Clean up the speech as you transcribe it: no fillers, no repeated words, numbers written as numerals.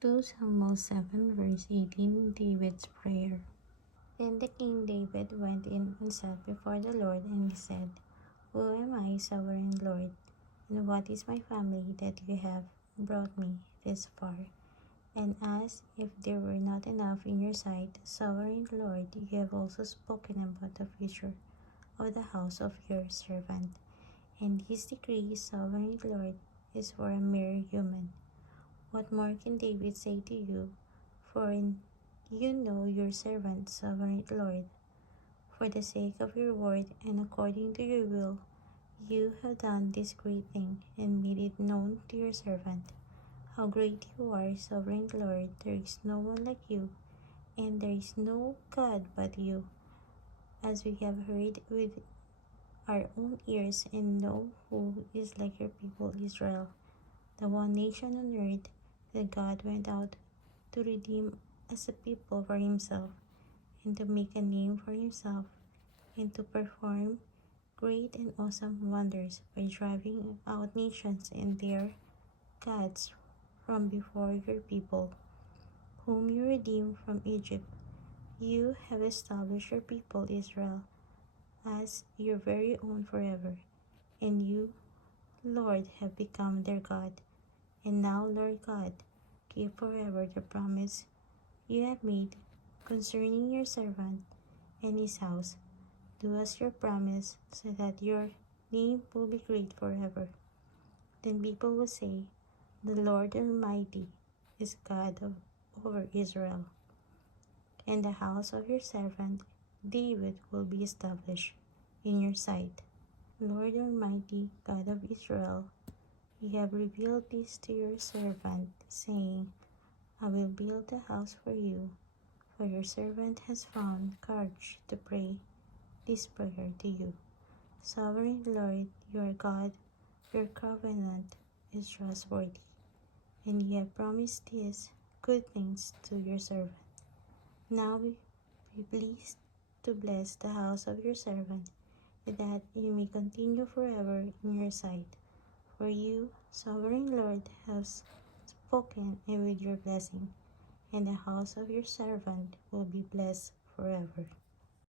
2 Samuel 7 verse 18, David's prayer. Then the king David went in and sat before the Lord, and he said, Who am I, sovereign Lord, and what is my family that you have brought me this far? And as if there were not enough in your sight, sovereign Lord, you have also spoken about the future of the house of your servant. And this decree, sovereign Lord, is for a mere human. What more can David say to you? For you know your servant, sovereign Lord. For the sake of your word and according to your will, you have done this great thing and made it known to your servant. How great you are, sovereign Lord! There is no one like you, and there is no God but you. As we have heard with our own ears and know who is like your people Israel, the one nation on earth that God went out to redeem as a people for himself, and to make a name for himself, and to perform great and awesome wonders by driving out nations and their gods from before your people, whom you redeemed from Egypt. You have established your people Israel as your very own forever, and you, Lord, have become their God. And now, Lord God, keep forever the promise you have made concerning your servant and his house. Do as your promise, so that your name will be great forever. Then people will say, The Lord Almighty is God over Israel, and the house of your servant David will be established in your sight. Lord Almighty, God of Israel, you have revealed this to your servant, saying, I will build a house for you, for your servant has found courage to pray this prayer to you. Sovereign Lord, your God, your covenant is trustworthy, and you have promised these good things to your servant. Now be pleased to bless the house of your servant, that you may continue forever in your sight. For you, sovereign Lord, have spoken, and with your blessing, and the house of your servant will be blessed forever.